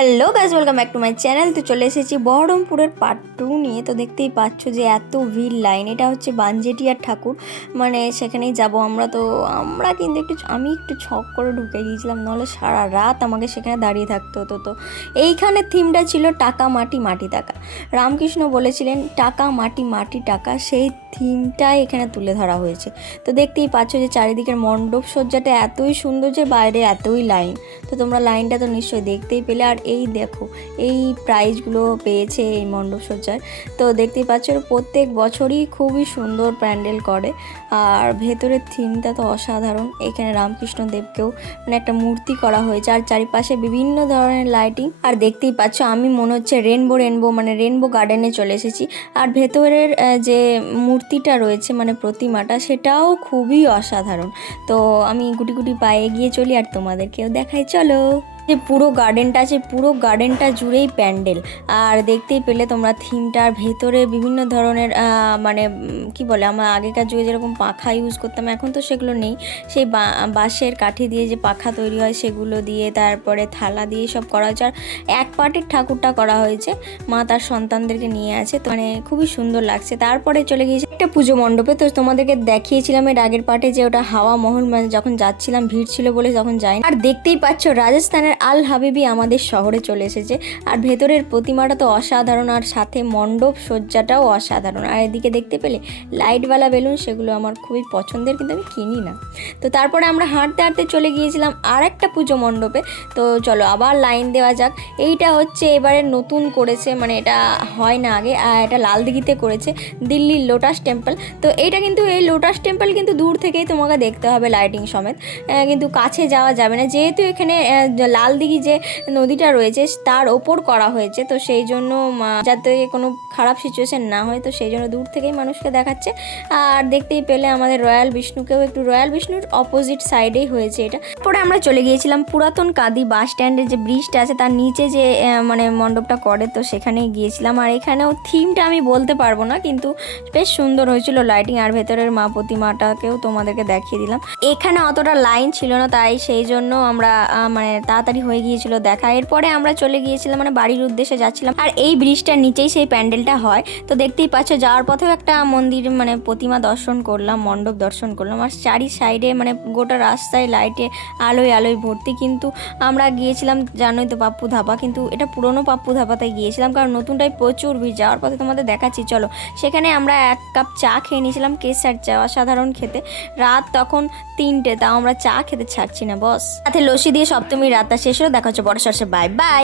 Hello guys welcome back to my channel তো চলে এসেছি বহরমপুরের পার্ট টু নিয়ে। তো দেখতেই পাচ্ছ যে এত ভিড় লাইন এটা হচ্ছে বানজেটিয়ার ঠাকুর। মানে সেখানেই যাব আমরা। তো আমরা কিন্তু একটু আমি একটু ছক করে ঢুকে গিয়েছিলাম, নাহলে সারা রাত আমাকে সেখানে দাঁড়িয়ে থাকতে হতো। তো এইখানে থিমটা ছিল টাকা, মাটি মাটি, টাকা। রামকৃষ্ণ বলেছিলেন, টাকা, মাটি মাটি, টাকা সেই থিমটাই এখানে তুলে ধরা হয়েছে। তো দেখতেই পাচ্ছ যে চারিদিকের মণ্ডপ সজ্জাটা এতই সুন্দর যে বাইরে এতই লাইন তো তোমরা লাইনটা তো নিশ্চয়ই দেখতেই পেলে। আর এই দেখো, এই প্রাইজগুলো পেয়েছে এই মণ্ডপ সজ্জার তো দেখতেই পাচ্ছ প্রত্যেক বছরই খুবই সুন্দর প্যান্ডেল করে। আর ভেতরের থিমটা তো অসাধারণ। এখানে রামকৃষ্ণ দেবকেও মানে একটা মূর্তি করা হয়েছে। আর চারিপাশে বিভিন্ন ধরনের লাইটিং আর দেখতেই পাচ্ছ, আমি মনে হচ্ছে রেনবো রেনবো মানে রেনবো গার্ডেনে চলে এসেছি। আর ভেতরের যে মূর্তিটা রয়েছে মানে প্রতিমাটা, সেটাও খুবই অসাধারণ। তো আমি গুটি গুটি পায়ে গিয়ে চলি আর তোমাদেরকেও দেখাই, চলো। যে পুরো গার্ডেনটা আছে, পুরো গার্ডেনটা জুড়েই প্যান্ডেল। আর দেখতেই পেলে তোমরা থিমটার ভেতরে বিভিন্ন ধরনের মানে কি বলে, আমরা আগেকার যুগে যেরকম পাখা ইউজ করতাম, এখন তো সেগুলো নেই। সেই বাঁশের কাঠি দিয়ে যে পাখা তৈরি হয়, সেগুলো দিয়ে তারপরে থালা দিয়ে সব করা হয়েছে। আর এক পার্টির ঠাকুরটা করা হয়েছে, মা তার সন্তানদেরকে নিয়ে আছে। তো মানে খুবই সুন্দর লাগছে। তারপরে চলে গিয়েছে একটা পুজো মণ্ডপে। তো তোমাদেরকে দেখিয়েছিলাম এর আগের পার্টে যে ওটা হাওয়া মহল মানে যখন যাচ্ছিলাম, ভিড় ছিল বলে তখন যাই আর দেখতেই পাচ্ছ, রাজস্থানের আল হাবিবি আমাদের শহরে চলে এসেছে। আর ভেতরের প্রতিমাটা তো অসাধারণ, আর সাথে মণ্ডপ সজ্জাটাও অসাধারণ। আর এদিকে দেখতে পেলে লাইটওয়ালা বেলুন, সেগুলো আমার খুবই পছন্দের, কিন্তু আমি কিনি না। তো তারপরে আমরা হাঁটতে হাঁটতে চলে গিয়েছিলাম আর একটা পুজো মণ্ডপে। তো চলো আবার লাইন দেওয়া যাক। এইটা হচ্ছে এবারে নতুন করেছে মানে এটা হয় না আগে আর এটা লালদিঘিতে করেছে দিল্লির লোটাস টেম্পল। তো এইটা কিন্তু, এই লোটাস টেম্পল কিন্তু দূর থেকেই তোমাকে দেখতে হবে লাইটিং সমেত। কিন্তু কাছে যাওয়া যাবে না। যেহেতু এখানে লালদিঘি যে নদীটা রয়েছে, তার ওপর করা হয়েছে। তো সেই জন্য যাতে কোনো খারাপ সিচুয়েশন না হয়, তো সেই জন্য দূর থেকেই মানুষকে দেখাচ্ছে। আর দেখতেই পেলে আমাদের রয়্যাল বিষ্ণুকেও একটু, রয়্যাল বিষ্ণুর অপোজিট সাইডেই হয়েছে এটা। পরে আমরা চলে গিয়েছিলাম পুরাতন কাদি বাস স্ট্যান্ডের যে ব্রিজটা আছে, তার নিচে যে মানে মণ্ডপটা করে, তো সেখানেই গিয়েছিলাম। আর এখানেও থিমটা আমি বলতে পারব না, কিন্তু বেশ সুন্দর হয়েছিল লাইটিং আর ভেতরের মা প্রতিমাটাকেও তোমাদেরকে দেখিয়ে দিলাম। এখানে অতটা লাইন ছিল না, তাই সেই জন্য আমরা মানে তাড়াতাড়ি হয়ে গিয়েছিল দেখা। এরপরে আমরা চলে গিয়েছিলাম মানে বাড়ির উদ্দেশ্যে যাচ্ছিলাম। আর এই ব্রিজটার নিচেই সেই প্যান্ডেলটা হয়। তো দেখতেই পাচ্ছ, যাওয়ার পথেও একটা মন্দির মানে প্রতিমা দর্শন করলাম, মণ্ডপ দর্শন করলাম। আর চারি সাইডে মানে গোটা রাস্তায় লাইটে, আলোয় আলোয় ভর্তি। কিন্তু আমরা গিয়েছিলাম, জানোই তো পাপ্পু ধাবা, কিন্তু এটা পুরনো পাপ্পু ধাবাতে গিয়েছিলাম। কারণ নতুনটাই প্রচুর ভিড়। যাওয়ার পথে তোমাদের দেখাচ্ছি, চলো। সেখানে আমরা এক কাপ চা খেয়ে নিয়েছিলাম, কেসার চা, অসাধারণ খেতে। রাত তখন তিনটে, তাও আমরা চা খেতে ছাড়ছি না, বস। সাথে লস্যি দিয়ে সপ্তমী রাতটা শেষ হলো দেখা হচ্ছে বড় সরষে বাই বাই।